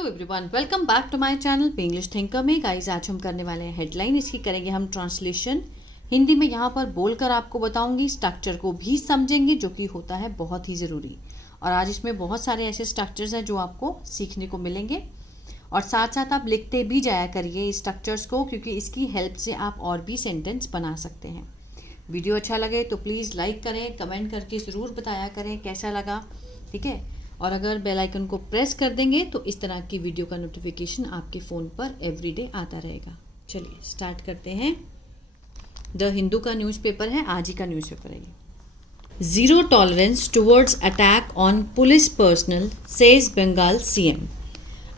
Hello everyone, welcome back to my channel पे English thinker में। Guys, आज हम करने वाले हैं हेडलाइन। इसकी करेंगे हम ट्रांसलेशन हिंदी में। यहाँ पर बोलकर आपको बताऊंगी, स्ट्रक्चर को भी समझेंगे जो कि होता है बहुत ही ज़रूरी। और आज इसमें बहुत सारे ऐसे स्ट्रक्चर्स हैं जो आपको सीखने को मिलेंगे। और साथ साथ आप लिखते भी जाया करिए इस स्ट्रक्चर्स को, क्योंकि इसकी हेल्प से आप और भी सेंटेंस बना सकते हैं। वीडियो अच्छा लगे तो प्लीज़ लाइक करें, कमेंट करके ज़रूर बताया करें कैसा लगा, ठीक है। और अगर बेल आइकन को प्रेस कर देंगे तो इस तरह की वीडियो का नोटिफिकेशन आपके फ़ोन पर एवरीडे आता रहेगा। चलिए स्टार्ट करते हैं। द हिंदू का न्यूज़पेपर है, आज ही का न्यूज़पेपर है ये। Zero tolerance towards attack on police personnel, says Bengal CM.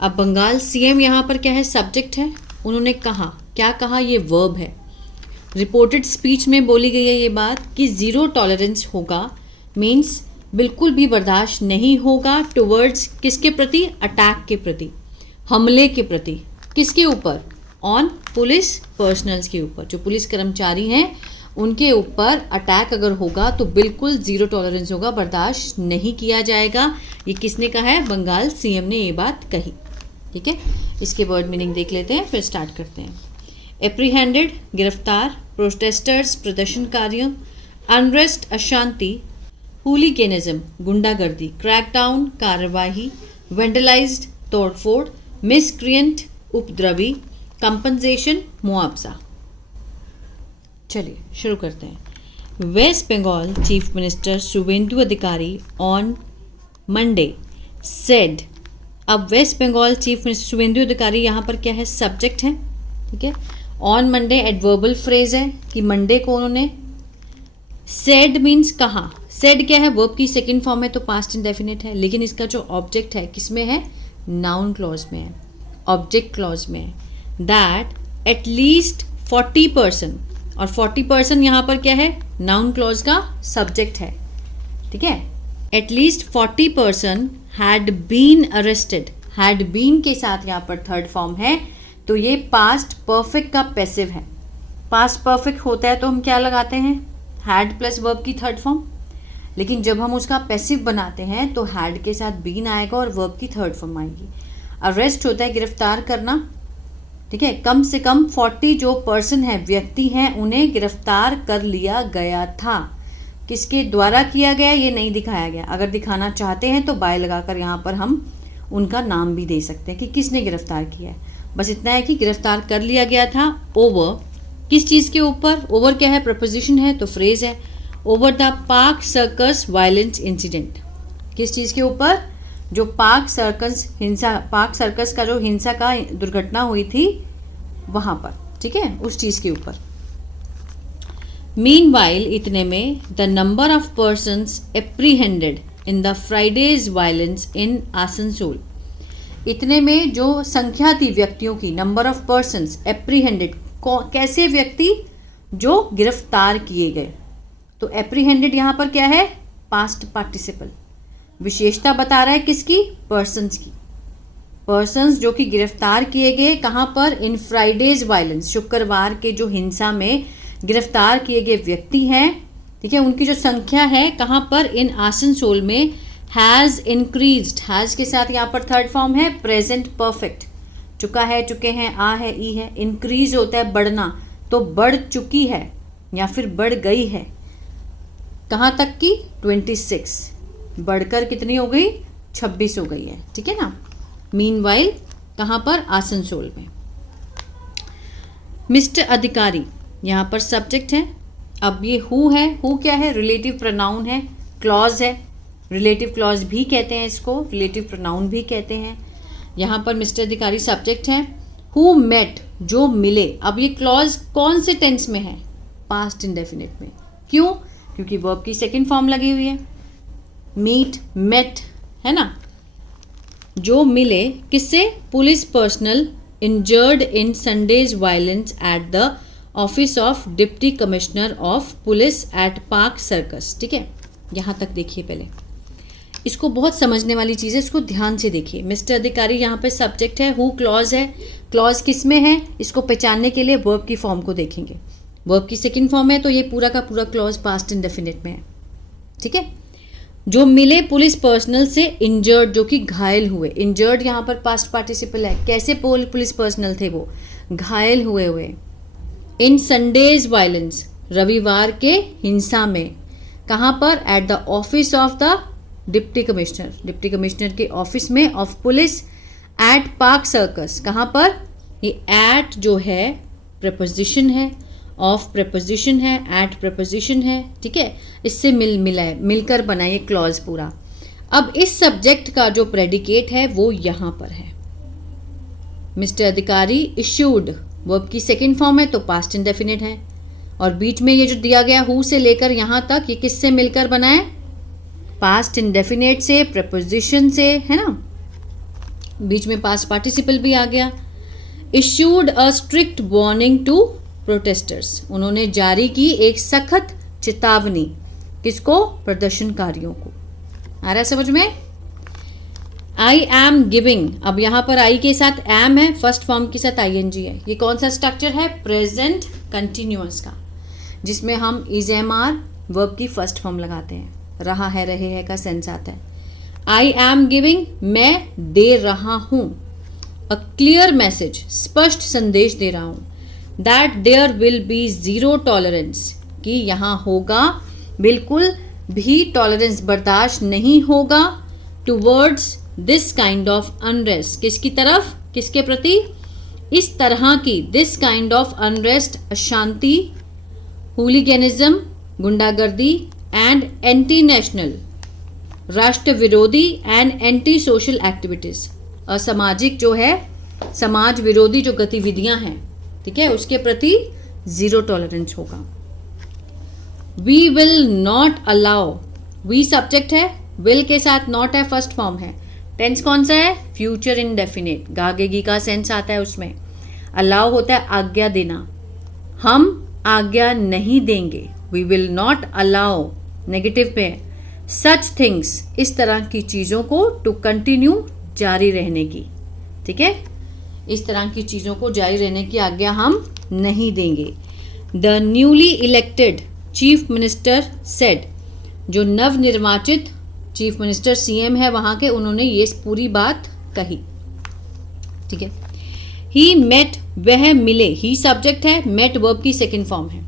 अब बंगाल सीएम यहाँ पर क्या है, सब्जेक्ट है। उन्होंने कहा, क्या कहा, ये वर्ब है। रिपोर्टेड स्पीच में बोली गई है ये बात कि ज़ीरो टॉलरेंस होगा, मीन्स बिल्कुल भी बर्दाश्त नहीं होगा टुवर्ड्स, किसके प्रति, अटैक के प्रति, हमले के प्रति। किसके ऊपर, ऑन पुलिस पर्सनल्स के ऊपर, जो पुलिस कर्मचारी हैं उनके ऊपर अटैक अगर होगा तो बिल्कुल ज़ीरो टॉलरेंस होगा, बर्दाश्त नहीं किया जाएगा। ये किसने कहा है, बंगाल सीएम ने ये बात कही, ठीक है। इसके वर्ड मीनिंग देख लेते हैं, फिर स्टार्ट करते हैं। एप्रीहेंडेड, गिरफ्तार, प्रोटेस्टर्स, प्रदर्शनकारियों, अनरेस्ट, अशांति, हुलीगेनिज्म, गुंडागर्दी, क्रैकडाउन, कार्रवाई, वेंडलाइज्ड, तोड़फोड़, मिसक्रिएंट, उपद्रवी, कंपनसेशन, मुआवजा। चलिए शुरू करते हैं। West Bengal chief minister Suvendu Adhikari on Monday said. अब West Bengal chief minister Suvendu Adhikari यहाँ पर क्या है, सब्जेक्ट है, ठीक है। ऑन मंडे एडवर्बल फ्रेज है कि मंडे को उन्होंने, सेड मीन्स कहा। सेड क्या है, वर्ब की सेकंड फॉर्म है तो पास्ट इंडेफिनिट है, लेकिन इसका जो ऑब्जेक्ट है किसमें है, नाउन क्लॉज में है, ऑब्जेक्ट क्लॉज में है। दैट एटलीस्ट 40%, और 40% यहाँ पर क्या है, नाउन क्लॉज का सब्जेक्ट है, ठीक है। At least 40% had been arrested. Had been के साथ यहाँ पर थर्ड फॉर्म है तो ये पास्ट परफेक्ट का पैसिव है। पास्ट परफेक्ट होता है तो हम क्या लगाते हैं, हैड प्लस वर्ब की थर्ड फॉर्म। लेकिन जब हम उसका पैसिव बनाते हैं तो हैड के साथ बीन आएगा और वर्ब की थर्ड फॉर्म आएगी। अरेस्ट होता है गिरफ्तार करना, ठीक है। कम से कम 40 जो पर्सन है, व्यक्ति हैं, उन्हें गिरफ्तार कर लिया गया था। किसके द्वारा किया गया ये नहीं दिखाया गया। अगर दिखाना चाहते हैं तो बाय लगाकर यहाँ पर हम उनका नाम भी दे सकते हैं कि किसने गिरफ्तार किया है। बस इतना है कि गिरफ्तार कर लिया गया था। ओवर, किस चीज़ के ऊपर, ओवर क्या है, प्रपोजिशन है तो फ्रेज है। Over the park circus violence incident, किस चीज़ के ऊपर, जो पार्क सर्कस का जो हिंसा का दुर्घटना हुई थी वहाँ पर, ठीक है, उस चीज़ के ऊपर। मीनवाइल, इतने में, the number of persons apprehended in the Friday's violence in Asansol. इतने में जो संख्या थी व्यक्तियों की, नंबर ऑफ पर्सन्स एप्रीहेंडेड, कैसे व्यक्ति, जो गिरफ्तार किए गए। तो एप्रीहेंडेड यहाँ पर क्या है, पास्ट पार्टिसिपल। विशेषता बता रहा है किसकी, पर्सन्स की। पर्सन्स जो कि गिरफ्तार किए गए, कहाँ पर, इन फ्राइडेज वायलेंस, शुक्रवार के जो हिंसा में गिरफ्तार किए गए व्यक्ति हैं, ठीक है, उनकी जो संख्या है कहाँ पर, इन आसनसोल में, हैज़ इंक्रीज्ड। हैज़ के साथ यहाँ पर थर्ड फॉर्म है प्रेजेंट परफेक्ट, चुका है, चुके हैं, आ है, ई है। इंक्रीज होता है बढ़ना, तो बढ़ चुकी है या फिर बढ़ गई है। कहाँ तक की, 26, बढ़कर कितनी हो गई, 26 हो गई है, ठीक है ना। मीनवाइल कहाँ पर, आसनसोल में। मिस्टर अधिकारी यहाँ पर सब्जेक्ट है। अब ये हु है, हु क्या है, रिलेटिव प्रोनाउन है, क्लॉज है, रिलेटिव क्लॉज भी कहते हैं इसको, रिलेटिव प्रोनाउन भी कहते हैं। यहाँ पर मिस्टर अधिकारी सब्जेक्ट है। हु मेट, जो मिले। अब ये क्लॉज कौन से टेंस में है, पास्ट इंडेफिनिट में। क्यों, क्योंकि वर्ब की सेकंड फॉर्म लगी हुई है, मीट, मेट, है ना। जो मिले, किससे, police personnel injured in Sunday's violence at the office of deputy commissioner of police at Park Circus, ठीक है। यहाँ तक देखिए, पहले इसको बहुत समझने वाली चीज़ है, इसको ध्यान से देखिए। मिस्टर अधिकारी यहाँ पे सब्जेक्ट है, हु क्लॉज है। क्लॉज किस में है, इसको पहचानने के लिए वर्ब की फॉर्म को देखेंगे। वर्ब की सेकंड फॉर्म है तो ये पूरा का पूरा क्लॉज पास्ट इंडेफिनिट में है, ठीक है। जो मिले पुलिस पर्सनल से इंजर्ड, जो कि घायल हुए। इंजर्ड यहाँ पर पास्ट पार्टिसिपल है। कैसे पुलिस पर्सनल थे वो? घायल हुए। इन संडेज वायलेंस, रविवार के हिंसा में। कहाँ पर? At the office of the deputy commissioner, deputy commissioner के ऑफिस में of police at Park Circus. कहाँ पर? ये एट जो है प्रपोजिशन है, ऑफ प्रपोजिशन है, एट प्रपोजिशन है, ठीक है, इससे मिला है, मिलकर बना ये क्लॉज पूरा। अब इस सब्जेक्ट का जो प्रेडिकेट है वो यहाँ पर है। मिस्टर अधिकारी इश्यूड, वर्ब की सेकंड फॉर्म है तो पास्ट इंडेफिनिट है, और बीच में ये जो दिया गया हु से लेकर यहाँ तक, ये किससे मिलकर बना है? पास्ट इंडेफिनिट से, प्रपोजिशन से, है ना। बीच में पास्ट पार्टिसिपल भी आ गया। Issued a strict warning to protesters, उन्होंने जारी की एक सख्त चेतावनी। किसको? प्रदर्शनकारियों को। आ रहा है समझ में? आई एम गिविंग, अब यहां पर आई के साथ एम है, फर्स्ट फॉर्म के साथ आईएनजी है। ये कौन सा स्ट्रक्चर है? प्रेजेंट कंटिन्यूअस का, जिसमें हम इज एम आर वर्ब की फर्स्ट फॉर्म लगाते हैं। रहा है, रहे है का सेंस आता है। आई एम गिविंग, मैं दे रहा हूं। अ क्लियर मैसेज, स्पष्ट संदेश दे रहा हूं। That there will be zero tolerance, कि यहाँ होगा बिल्कुल भी टॉलरेंस, बर्दाश्त नहीं होगा। Towards this kind of unrest, किसकी तरफ? किसके प्रति? इस तरह की, दिस काइंड ऑफ अनरेस्ट, अशांति, हुलिगेनिज्म, गुंडागर्दी, एंड एंटी नेशनल, राष्ट्र विरोधी, एंड एंटी सोशल एक्टिविटीज, असामाजिक जो है, समाज विरोधी जो गतिविधियां हैं, ठीक है, उसके प्रति जीरो टॉलरेंस होगा। We will not allow, we subject है, विल के साथ नॉट है, फर्स्ट फॉर्म है। टेंस कौन सा है? फ्यूचर इंडेफिनिट, गागेगी का सेंस आता है उसमें। अलाउ होता है आज्ञा देना, हम आज्ञा नहीं देंगे। We will not allow, negative पे, सच थिंग्स, इस तरह की चीज़ों को, टू कंटिन्यू, जारी रहने की, ठीक है, इस तरह की चीज़ों को जारी रहने की आज्ञा हम नहीं देंगे। The newly elected chief minister said, जो नवनिर्वाचित चीफ मिनिस्टर सीएम है वहाँ के, उन्होंने ये पूरी बात कही, ठीक है। ही मेट, वह मिले, ही सब्जेक्ट है, मेट वर्ब की सेकंड फॉर्म है।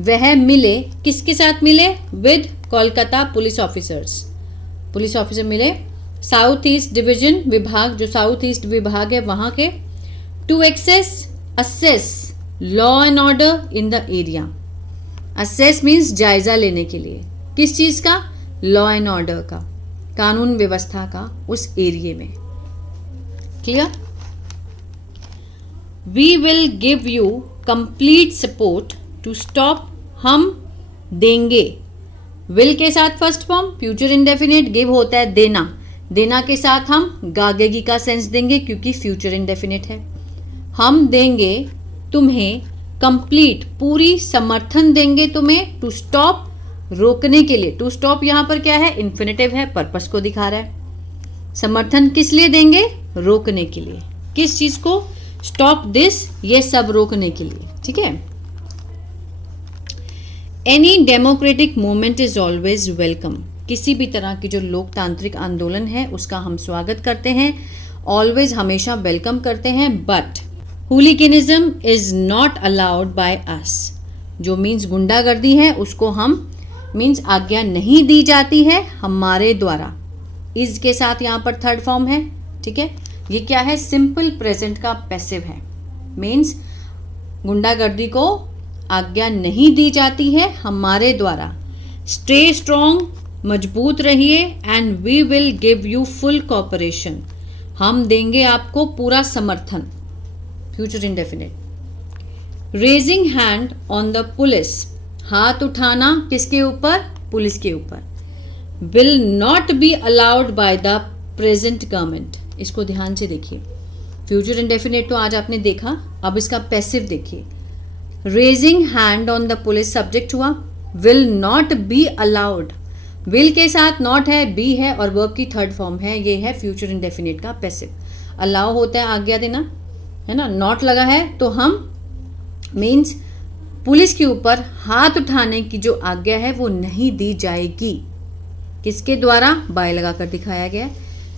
वह मिले, किसके साथ मिले? With Kolkata police officers, police officer मिले साउथ ईस्ट डिवीजन विभाग, जो साउथ ईस्ट विभाग है वहाँ के। To assess law and order in the area, assess means जायजा लेने के लिए, किस चीज़ का? लॉ एंड ऑर्डर का, कानून व्यवस्था का उस एरिए में। Clear? We will give you complete support to stop, हम देंगे। विल के साथ first form, future indefinite, give होता है देना, देना के साथ हम गागेगी का सेंस देंगे क्योंकि फ्यूचर इंडेफिनिट है। हम देंगे तुम्हें कंप्लीट, पूरी समर्थन देंगे तुम्हें, टू स्टॉप, रोकने के लिए। टू स्टॉप यहाँ पर क्या है? इन्फिनेटिव है, पर्पस को दिखा रहा है। समर्थन किस लिए देंगे? रोकने के लिए। किस चीज को? स्टॉप दिस, ये सब रोकने के लिए, ठीक है। Any democratic movement is always welcome, किसी भी तरह की जो लोकतांत्रिक आंदोलन है उसका हम स्वागत करते हैं, ऑलवेज हमेशा वेलकम करते हैं। But hooliganism is not allowed by us, जो मीन्स गुंडागर्दी है उसको हम मीन्स आज्ञा नहीं दी जाती है हमारे द्वारा। इज के साथ यहाँ पर थर्ड फॉर्म है, ठीक है। ये क्या है? सिंपल प्रेजेंट का पैसिव है, मीन्स गुंडागर्दी को आज्ञा नहीं दी जाती है हमारे द्वारा। स्टे स्ट्रॉन्ग, मजबूत रहिए, and we will give you full cooperation, हम देंगे आपको पूरा समर्थन, future indefinite. Raising hand on the police, हाथ उठाना किसके ऊपर? पुलिस के ऊपर। Will not be allowed by the present government, इसको ध्यान से देखिए। फ्यूचर इंडेफिनिट तो आज आपने देखा, अब इसका पैसिव देखिए। Raising hand on the police subject हुआ, will not be allowed, will के साथ नॉट है, बी है और वर्ब की थर्ड फॉर्म है, ये है फ्यूचर इंडेफिनिट का पैसिव। अलाउ होता है आज्ञा देना, है ना, नॉट लगा है तो हम मीन्स पुलिस के ऊपर हाथ उठाने की जो आज्ञा है वो नहीं दी जाएगी, किसके द्वारा? बाय लगाकर दिखाया गया।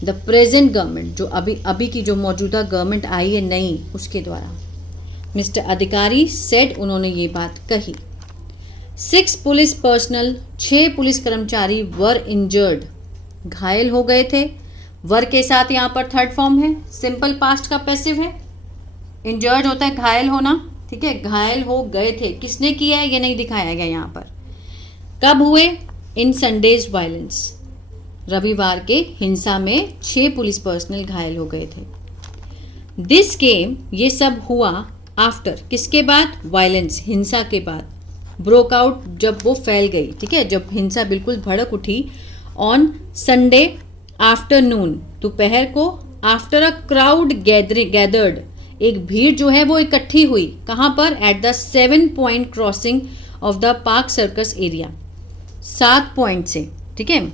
द प्रेजेंट गवर्नमेंट, जो अभी की जो मौजूदा गवर्नमेंट आई है नई, उसके द्वारा। मिस्टर अधिकारी सेड, उन्होंने ये बात कही। 6 पुलिस पर्सनल, 6 पुलिस कर्मचारी वर इंजर्ड, घायल हो गए थे। वर के साथ यहाँ पर थर्ड फॉर्म है, सिंपल पास्ट का पैसिव है। इंजर्ड होता है घायल होना, ठीक है, घायल हो गए थे। किसने किया है ये नहीं दिखाया गया यहाँ पर। कब हुए? इन संडेज वायलेंस, रविवार के हिंसा में 6 पुलिस पर्सनल घायल हो गए थे। दिस केम, ये सब हुआ आफ्टर, किसके बाद? वायलेंस, हिंसा के बाद। ब्रोक आउट, जब वो फैल गई, ठीक है, जब हिंसा बिल्कुल भड़क उठी। ऑन संडे आफ्टरनून, दोपहर को। आफ्टर अ क्राउड गैदर्ड, एक भीड़ जो है वो इकट्ठी हुई। कहाँ पर? At the 7 point crossing of the park circus area, 7 point से, ठीक है,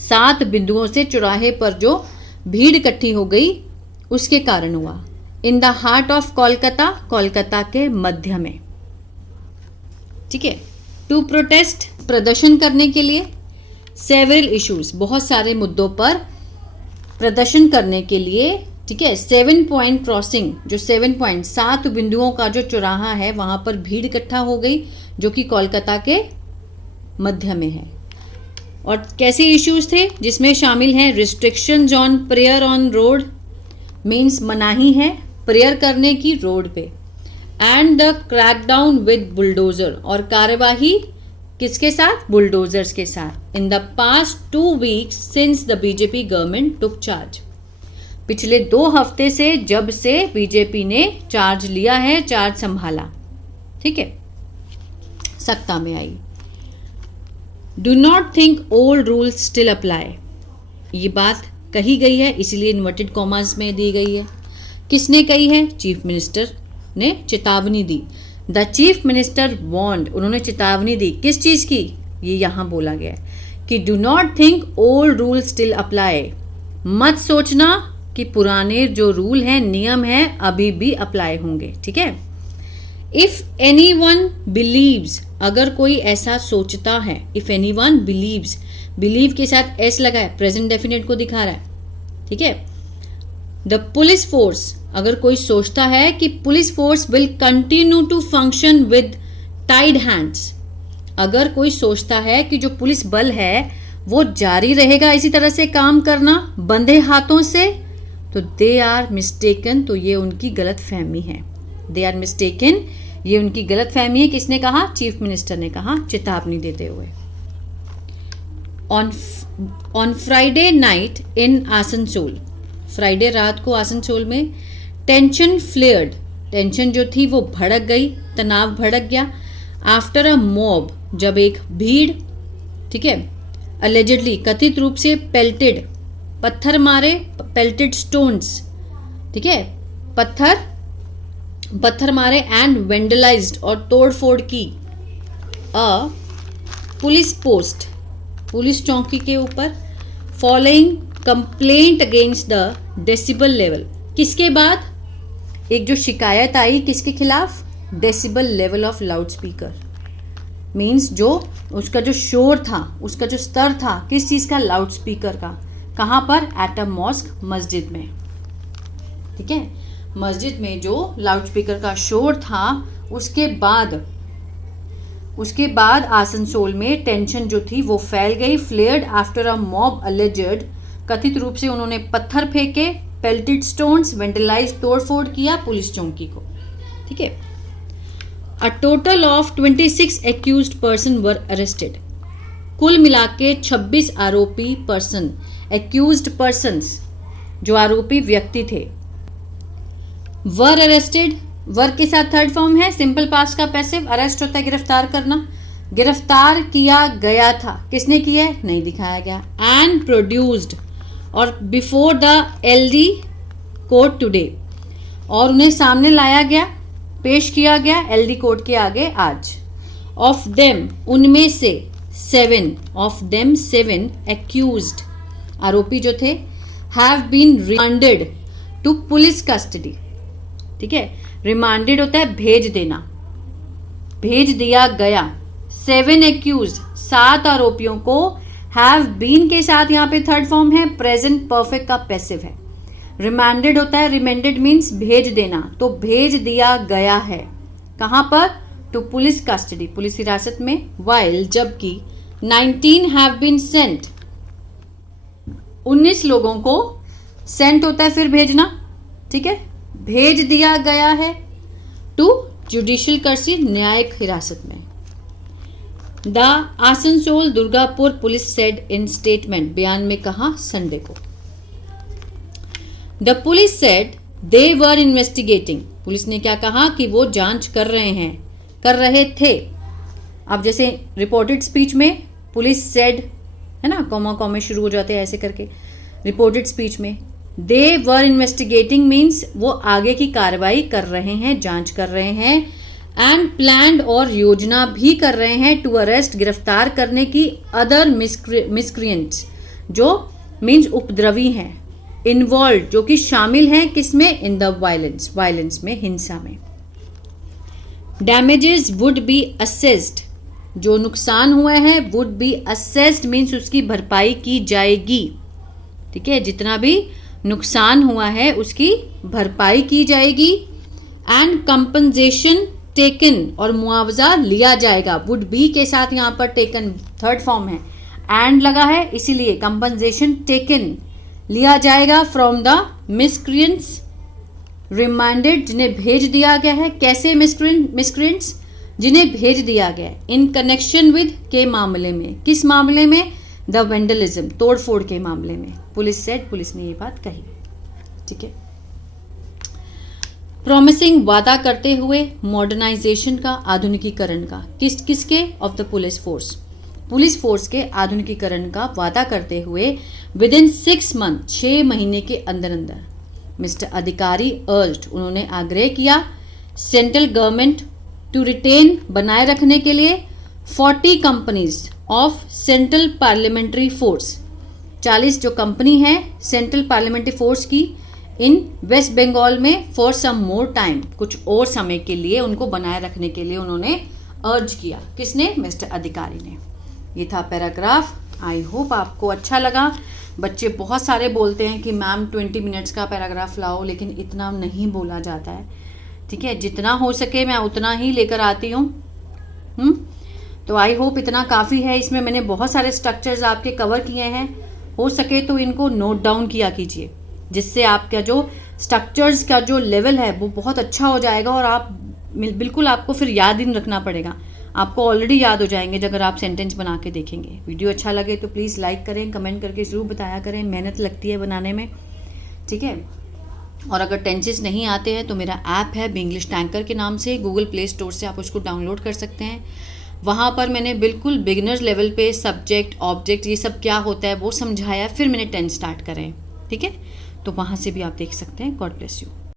7 बिंदुओं से चौराहे पर जो भीड़ इकट्ठी हो गई उसके कारण हुआ। In the heart of Kolkata, Kolkata के मध्य में, ठीक है। टू प्रोटेस्ट, प्रदर्शन करने के लिए। सेवरल इश्यूज, बहुत सारे मुद्दों पर प्रदर्शन करने के लिए, ठीक है। 7 पॉइंट क्रॉसिंग, जो 7 पॉइंट, 7 बिंदुओं का जो चौराहा है वहां पर भीड़ इकट्ठा हो गई, जो कि कोलकाता के मध्य में है। और कैसे इश्यूज थे जिसमें शामिल हैं? Restrictions on prayer on road, means मनाही है प्रेयर करने की रोड पे। And the crackdown with bulldozer, और कार्यवाही किसके साथ? बुलडोजर्स के साथ। In the past 2 weeks since the BJP government took charge, पिछले 2 हफ्ते से जब से बीजेपी ने चार्ज लिया है, चार्ज संभाला, ठीक है, सत्ता में आई। Do not think old rules still apply, ये बात कही गई है, इसलिए इन्वर्टेड कॉमास में दी गई है। किसने कही है? चीफ मिनिस्टर ने चेतावनी दी। द चीफ मिनिस्टर वार्नड, उन्होंने चेतावनी दी किस चीज की? ये यहां बोला गया है कि do not think old rule still apply, मत सोचना कि पुराने जो रूल हैं, नियम हैं, अभी भी अप्लाई होंगे, ठीक है। इफ एनी वन बिलीव्स, अगर कोई ऐसा सोचता है, if any one beliefs, believe के साथ एस लगा है, प्रेजेंट डेफिनेट को दिखा रहा है, ठीक है। द पुलिस फोर्स, अगर कोई सोचता है कि police force will continue to function with tied hands, अगर कोई सोचता है कि जो पुलिस बल है वो जारी रहेगा इसी तरह से काम करना बंधे हाथों से, तो दे आर मिस्टेकन, तो ये उनकी गलत फहमी है। दे आर मिस्टेकन, ये उनकी गलत फहमी है। किसने कहा? चीफ मिनिस्टर ने कहा, चेतावनी देते हुए। On Friday night in Asansol, Friday रात को आसनसोल में टेंशन फ्लेयर्ड, टेंशन जो थी वो भड़क गई, तनाव भड़क गया। आफ्टर अ मॉब, जब एक भीड़, ठीक है, अलेजेडली, कथित रूप से पेल्टेड, पत्थर मारे, पेल्टेड स्टोन्स, ठीक है, पत्थर मारे एंड वेंडलाइज्ड, और तोड़ फोड़ की। अ पुलिस पोस्ट, पुलिस चौकी के ऊपर। Following complaint against the decibel level, किसके बाद? एक जो शिकायत आई किसके खिलाफ? Decibel level of loud speaker, means जो उसका जो शोर था, उसका जो स्तर था, किस चीज़ का? लाउड स्पीकर का। कहाँ पर? एट अ मॉस्क, मस्जिद में, ठीक है, मस्जिद में जो लाउड स्पीकर का शोर था, उसके बाद आसनसोल में टेंशन जो थी वो फैल गई। Flared after a mob alleged, कथित रूप से उन्होंने पत्थर फेंके, पेल्टेड स्टोन्स, वेंडलाइज, तोड़फोड़ किया पुलिस चौकी को, ठीक है। A total of 26 accused person were arrested, कुल मिला के 26 आरोपी पर्सन, एक्यूज्ड पर्सन्स, जो आरोपी व्यक्ति थे, वर अरेस्टेड। वर के साथ थर्ड फॉर्म है, सिंपल पास्ट का पैसिव। अरेस्ट होता है गिरफ्तार करना, गिरफ्तार किया गया था, किसने किया है? नहीं दिखाया गया। एंड प्रोड्यूस्ड, और before the LD court today, और उन्हें सामने लाया गया, पेश किया गया एलडी कोर्ट के आगे आज। ऑफ देम, उनमें से 7, ऑफ देम 7 एक्यूज्ड, आरोपी जो थे, have been remanded to police custody, ठीक है। रिमांडेड होता है भेज देना, भेज दिया गया। 7 एक्यूज्ड, 7 आरोपियों को हैव बीन के साथ यहाँ पे थर्ड फॉर्म है, प्रेजेंट परफेक्ट का पैसिव है। रिमांडेड होता है, रिमांडेड मीन्स भेज देना, तो भेज दिया गया है कहां पर, टू पुलिस कस्टडी, पुलिस हिरासत में। वाइल जबकि 19 हैव बीन सेंट, 19 लोगों को सेंट होता है फिर भेजना, ठीक है, भेज दिया गया है टू जुडिशियल कस्टडी, न्यायिक हिरासत में। The Asansol Durgapur police said in statement, बयान में कहा संडे को। The police said they were investigating, police ने क्या कहा कि वो जांच कर रहे थे। अब जैसे रिपोर्टेड स्पीच में पुलिस सेड है ना, कॉमा कॉमे शुरू हो जाते हैं ऐसे करके। रिपोर्टेड स्पीच में दे वर इन्वेस्टिगेटिंग मीन्स वो आगे की कार्रवाई कर रहे हैं, जांच कर रहे हैं। एंड प्लान्ड और योजना भी कर रहे हैं टू अरेस्ट, गिरफ्तार करने की, अदर मिसक्रिएंट्स जो मीन्स उपद्रवी हैं, इन्वॉल्व जो कि शामिल हैं किसमें, इन द वायलेंस, वायलेंस में, हिंसा में। डैमेजेस वुड बी असेस्ड, जो नुकसान हुए हैं वुड बी असेस्ड मीन्स उसकी भरपाई की जाएगी, ठीक है, जितना भी नुकसान हुआ है उसकी भरपाई की जाएगी। एंड कंपनसेशन टेकन, और मुआवजा लिया जाएगा, वुड बी के साथ यहाँ पर टेकन थर्ड फॉर्म है, एंड लगा है इसीलिए कंपनसेशन टेकन लिया जाएगा फ्रॉम द मिसक्रिएंट्स रिमांडेड, जिन्हें भेज दिया गया है। कैसे मिसक्रिएंट्स, जिन्हें भेज दिया गया है, इन कनेक्शन विद के मामले में, किस मामले में, द वेंडलिज्म, तोड़फोड़ के मामले में। पुलिस सेड, पुलिस ने ये बात कही, ठीक है। प्रॉमिसिंग, वादा करते हुए, मॉडर्नाइजेशन का, आधुनिकीकरण का, किसके, of the police force, police force के आधुनिकीकरण का वादा करते हुए। विद इन 6 मंथ, 6 महीने के अंदर अंदर। मिस्टर अधिकारी अर्ज्ड, उन्होंने आग्रह किया, सेंट्रल गवर्नमेंट टू रिटेन, बनाए रखने के लिए, 40 companies of central parliamentary force, 40 जो कंपनी है सेंट्रल पार्लियामेंट्री फोर्स की, इन वेस्ट बंगाल में, फॉर सम मोर टाइम, कुछ और समय के लिए उनको बनाए रखने के लिए उन्होंने अर्ज किया। किसने, मिस्टर अधिकारी ने। ये था पैराग्राफ। आई होप आपको अच्छा लगा। बच्चे बहुत सारे बोलते हैं कि मैम 20 मिनट्स का पैराग्राफ लाओ, लेकिन इतना नहीं बोला जाता है, ठीक है, जितना हो सके मैं उतना ही लेकर आती हूँ। तो आई होप इतना काफ़ी है। इसमें मैंने बहुत सारे स्ट्रक्चर्स आपके कवर किए हैं, हो सके तो इनको नोट डाउन किया कीजिए, जिससे आपका जो स्ट्रक्चर्स का जो लेवल है वो बहुत अच्छा हो जाएगा, और आप बिल्कुल, आपको फिर याद ही नहीं रखना पड़ेगा, आपको ऑलरेडी याद हो जाएंगे अगर आप सेंटेंस बना के देखेंगे। वीडियो अच्छा लगे तो प्लीज़ लाइक करें, कमेंट करके ज़रूर बताया करें, मेहनत लगती है बनाने में, ठीक है। और अगर टेंसेस नहीं आते हैं तो मेरा ऐप है इंग्लिश टैंकर के नाम से, गूगल प्ले स्टोर से आप उसको डाउनलोड कर सकते हैं। वहाँ पर मैंने बिल्कुल बिगिनर्स लेवल पे सब्जेक्ट, ऑब्जेक्ट, ये सब क्या होता है वो समझाया, फिर मैंने टेंस स्टार्ट करें, ठीक है। तो वहाँ से भी आप देख सकते हैं। God bless you.